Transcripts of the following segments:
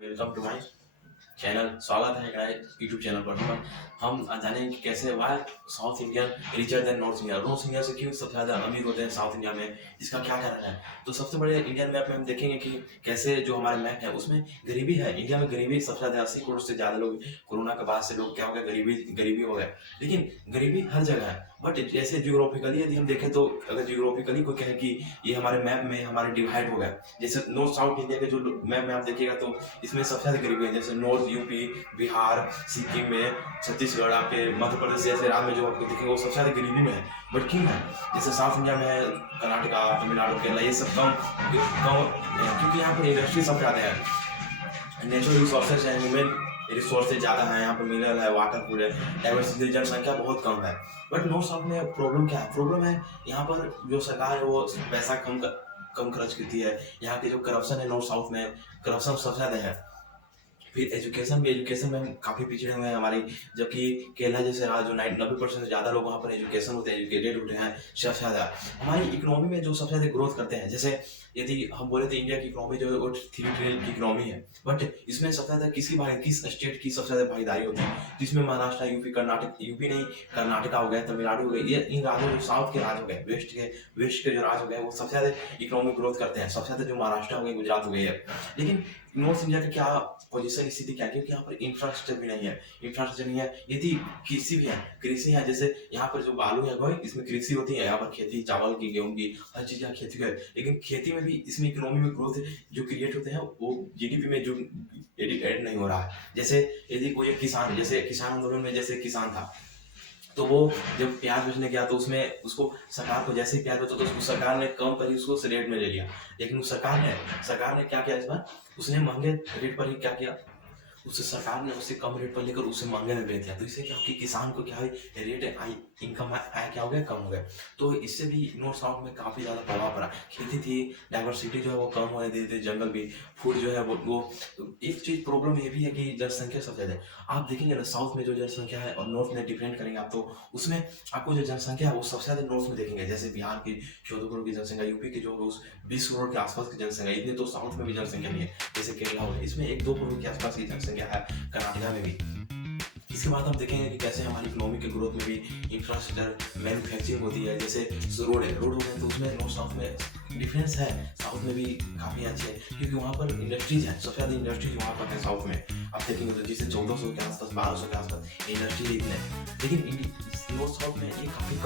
Welcome to my channel. स्वागत है मेरा यूट्यूब चैनल पर। हम जानेंगे कि कैसे why South Indian richer than North India. North India से क्यों सबसे ज़्यादा अमीर होते हैं साउथ इंडिया में, इसका क्या कारण है। तो सबसे बड़े इंडियन मैप में हम देखेंगे कि कैसे जो हमारे मैप है उसमें गरीबी है। इंडिया में गरीबी सबसे ज़्यादा 80 करोड़ से ज़्यादा लोग कोरोना के बाद से लोग क्या हो गया, गरीबी गरीबी हो गया। लेकिन गरीबी हर जगह है, बट जैसे जियोग्राफिकली यदि हम देखें तो अगर जियोग्राफिकली कोई कहे कि ये हमारे मैप में हमारे डिवाइड हो गया, जैसे नॉर्थ साउथ इंडिया के जो मैप में आप देखिएगा तो इसमें सबसे ज़्यादा गरीबी है। जैसे नॉर्थ यूपी, बिहार, सिक्किम में, छत्तीसगढ़, आपके मध्य प्रदेश जैसे राज्य में जो आपको दिखेंगे वो सबसे ज़्यादा गरीबी में है। बट क्यों है, जैसे साउथ इंडिया में है कर्नाटका, तमिलनाडु, केरला, ये सब कम कम है, क्योंकि यहाँ पर इंडस्ट्री सब ज़्यादा है। नेचुरल रिसोर्सेज है, ह्यूमन रिसोर्सेज ज़्यादा है, यहाँ पर मिनरल है, वाटर फूड है, डाइवर्सिटी, जनसंख्या बहुत कम है। बट नॉर्थ साउथ में प्रॉब्लम क्या है, प्रॉब्लम है यहाँ पर जो सरकार है वो पैसा कम खर्च करती है। यहाँ के जो करप्शन है नॉर्थ साउथ में, करप्शन सबसे ज़्यादा है। फिर एजुकेशन में हम काफ़ी पिछड़े हुए हैं हमारी, जबकि केरला जैसे राज्य जो 90% से ज़्यादा लोग वहाँ पर एजुकेशन होते हैं, एजुकेटेड होते हैं सबसे ज़्यादा। हमारी इकोनॉमी में जो सबसे ज़्यादा ग्रोथ करते हैं, जैसे यदि हम बोले तो इंडिया की इकोनॉमी जो है वो 3 ट्रिलियन की इकोनॉमी है। बट इसमें सबसे ज़्यादा किस स्टेट की सबसे ज़्यादा भागीदारी होती है, जिसमें महाराष्ट्र, यूपी, कर्नाटक, यूपी नहीं, कर्नाटका हो गया, तमिलनाडु हो गया, ये इन राज्यों जो साउथ के राज्य हो गए, वेस्ट के जो राज्य हो गए वो सबसे ज़्यादा इकोनॉमिक ग्रोथ करते हैं। सबसे ज़्यादा जो महाराष्ट्र हो गया, गुजरात हो गई है। लेकिन नॉर्थ इंडिया का क्या पोजीशन, स्थिति क्या है, क्योंकि यहाँ पर इंफ्रास्ट्रक्चर भी नहीं है। इंफ्रास्ट्रक्चर नहीं है, यदि कृषि भी है, कृषि है, जैसे यहाँ पर जो बालू है भाई इसमें कृषि होती है, यहाँ पर खेती, चावल की, गेहूं की, हर चीज़ यहाँ खेती है। लेकिन खेती में भी इसमें इकोनॉमी में ग्रोथ जो क्रिएट होते हैं वो जीडीपी में जो एड नहीं हो रहा है। जैसे यदि कोई एक किसान, जैसे किसान आंदोलन में जैसे किसान था, तो वो जब प्याज बेचने गया तो उसमें उसको सरकार को जैसे ही प्याज बेचा तो उसको सरकार ने कम पर ही उसको उस रेट में ले लिया। लेकिन उस सरकार ने क्या किया, इस बार उसने महंगे रेट पर ही क्या किया, उससे सरकार ने उससे कम रेट पर लेकर उससे महंगे में बेच दिया। तो इससे क्या हो कि किसान को क्या है, रेट आई, इनकम आय क्या हो गया, कम हो गया। तो इससे भी नॉर्थ साउथ में काफ़ी ज़्यादा प्रभाव पड़ा। खेती थी, डाइवर्सिटी जो है वो कम होने धीरे धीरे, जंगल भी, फूड जो है वो एक चीज़ प्रॉब्लम ये भी है कि जनसंख्या सबसे ज़्यादा है। आप देखेंगे ना साउथ में जो जनसंख्या है और नॉर्थ में डिफरेंट करेंगे आप, तो उसमें आपको जो जनसंख्या है वो सबसे ज़्यादा नॉर्थ में देखेंगे। जैसे बिहार की 14 करोड़ की जनसंख्या, यूपी की जो उस 20 करोड़ के आसपास की जनसंख्या, इतनी तो साउथ में भी जनसंख्या नहीं है। जैसे केरला हो गया, इसमें 1-2 करोड़ के आसपास की जनसंख्या है, कर्नाटका में भी। इसके बाद हम देखेंगे कि कैसे हमारी इकोनॉमी के ग्रोथ में भी इंफ्रास्ट्रक्चर, मैन्युफैक्चरिंग होती है। जैसे रोड हो गए तो उसमें नॉर्थ साउथ में डिफरेंस है, साउथ में भी काफ़ी अच्छे है, क्योंकि वहाँ पर इंडस्ट्रीज है, सबसे ज़्यादा इंडस्ट्रीज वहाँ पर है साउथ में। आप देखेंगे तो जिसे 1400 के आसपास, 1200 के आसपास इंडस्ट्री इतने। लेकिन नॉर्थ साउथ में ये काफ़ी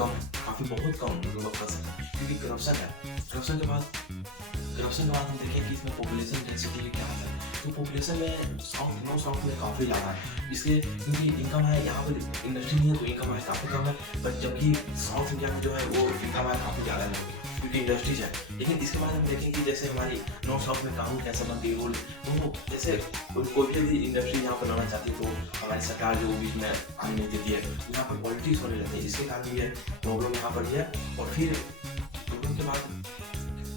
बहुत कम लोग कर सकते हैं, क्योंकि करप्शन है। करप्शन के बाद हम देखें कि इसमें पॉपुलेशन डेंसिटी क्या आता है, तो पॉपुलेशन में नॉर्थ साउथ में काफ़ी ज़्यादा है। इसलिए क्योंकि इनकम है, यहाँ पर इंडस्ट्री नहीं है तो इनकम है काफ़ी कम है। बट जबकि साउथ इंडिया में जो है वो इनकम है काफ़ी ज़्यादा है, क्योंकि इंडस्ट्रीज है। लेकिन इसके बाद हम देखें कि जैसे हमारी नॉर्थ साउथ में कानून कैसा बनती है, रूल, तो जैसे कोई भी इंडस्ट्री यहाँ पर लाना चाहती है तो हमारी सरकार जो बीच में आने नहीं देती है, यहाँ पर पॉलिटिक्स होने लगती है। इसके कारण ये प्रॉब्लम यहाँ पर है। और फिर प्रॉब्लम के बाद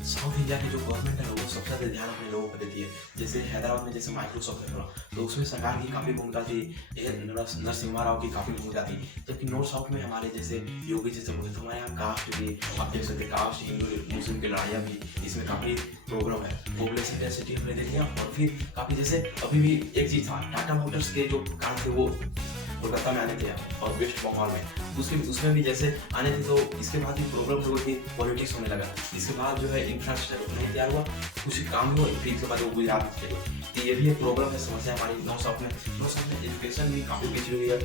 साउथ इंडिया की जो गवर्नमेंट है वो सबसे ज़्यादा ध्यान अपने लोगों पर देती है। जैसे हैदराबाद में जैसे माइक्रोसॉफ्ट है तो उसमें सरकार की काफ़ी भूमिका थी, नरसिम्हा राव की काफ़ी भूमिका थी। जबकि नॉर्थ साउथ में हमारे जैसे योगी जैसे बोले तो हमारे यहाँ कास्ट भी, आप देख सकते हैं, कास्ट, हिंदू मुस्लिम की लड़ाइयाँ भी इसमें काफ़ी प्रॉब्लम है। पॉपुलेशन डेंसिटी हमने देख लिया। और फिर काफ़ी जैसे अभी भी एक चीज़ था, टाटा मोटर्स के जो कार थे वो कोलकाता में आने थे और वेस्ट बंगाल में, उसमें भी जैसे आने थे। तो इसके बाद भी प्रॉब्लम हो गई, पॉलिटिक्स होने लगा। इसके बाद जो है इंफ्रास्ट्रक्चर नहीं तैयार हुआ, कुछ काम हुआ, फिर इसके बाद वो गुजरात में चले गए। तो ये भी एक प्रॉब्लम है, समस्या हमारी नॉर्थ साउथ में। नॉर्थ साउथ में एजुकेशन भी काफ़ी पिछड़ी हुई है।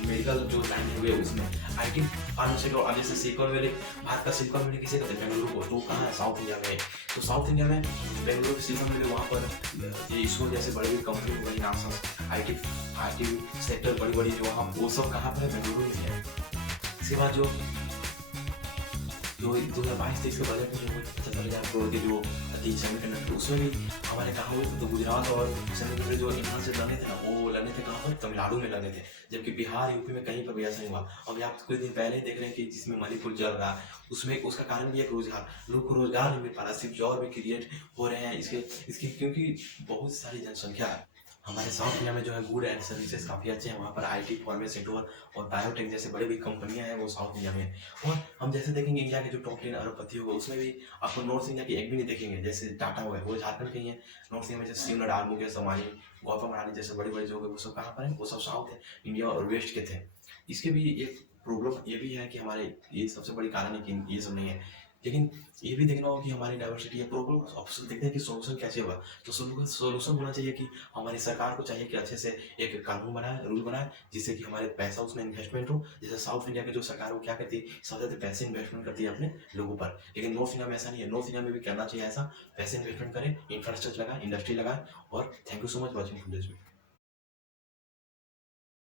मेडिकल जो लाइन हुई है उसमें IT, फार्मेसी और जैसे सिलिकॉन वैली, भारत का सिलिकॉन वैली किसे कहते हैं, बेंगलुरु को। तो कहाँ है, साउथ इंडिया में। तो साउथ इंडिया में बेंगलुरु की सिलिकॉन वैली, वहाँ पर ये इसरो जैसे बड़ी बड़ी कंपनी हो गई, नासा, IT सेक्टर बड़ी बड़ी जो वहाँ, वो सब कहाँ पर है, बेंगलुरु में है। इसके बाद जो 2022-23 के बजट में जो 75,000 करोड़ के जो थी सेमीकंडक्टर, उसमें भी हमारे कहाँ हुए तो गुजरात और सेमीकंडक्टर जो यहाँ से लगे थे ना, वो लगे थे कहाँ पर, तमिलनाडु में लगे थे। जबकि बिहार, यूपी में कहीं पर भी ऐसा नहीं हुआ। अभी आप कुछ दिन पहले ही देख रहे हैं कि जिसमें मणिपुर जल रहा है, उसमें उसका कारण भी एक रोजगार, लोग को रोजगार नहीं मिल पा रहा, सिर्फ जॉब भी क्रिएट हो रहे हैं इसके क्योंकि बहुत सारी जनसंख्या है। हमारे साउथ इंडिया में जो है गुड एंड सर्विसेज काफ़ी अच्छे हैं। वहाँ पर आईटी, फार्मास्यूटिकल और बायोटेक जैसे बड़ी-बड़ी कंपनियाँ हैं, वो साउथ इंडिया में हैं। और हम जैसे देखेंगे इंडिया के जो टॉप 10 अरबपति होगा, उसमें भी आपको नॉर्थ इंडिया की एक भी नहीं दिखेंगे। जैसे टाटा हो गए, वो झारखंड के ही हैं। नॉर्थ इंडिया में जैसे शिव नडाल, मुकेश अंबानी, गौतम अडानी जैसे बड़े-बड़े जो हो गए, वो सब कहाँ पर हैं? वो सब साउथ इंडिया और वेस्ट के थे। इसके भी एक प्रॉब्लम ये भी है कि हमारे ये सबसे बड़ी कारण है कि ये सब नहीं है। लेकिन ये भी देखना होगा कि हमारी डाइवर्सिटी है, प्रॉब्लम ऑप्शन देखते हैं कि सॉल्यूशन कैसे होगा। तो सॉल्यूशन होना चाहिए कि हमारी सरकार को चाहिए कि अच्छे से एक कानून बनाए, रूल बनाए, जिससे कि हमारे पैसा उसमें इन्वेस्टमेंट हो। जैसे साउथ इंडिया की जो सरकार है वो क्या करती है, सबसे ज़्यादा पैसे इन्वेस्टमेंट करती है अपने लोगों पर। लेकिन नॉर्थ इंडिया में ऐसा नहीं है। नॉर्थ इंडिया में भी करना चाहिए ऐसा, पैसे इन्वेस्टमेंट करें, इंफ्रास्ट्रक्चर लगाएँ, इंडस्ट्री लगाएँ। और thank you so much watching this video.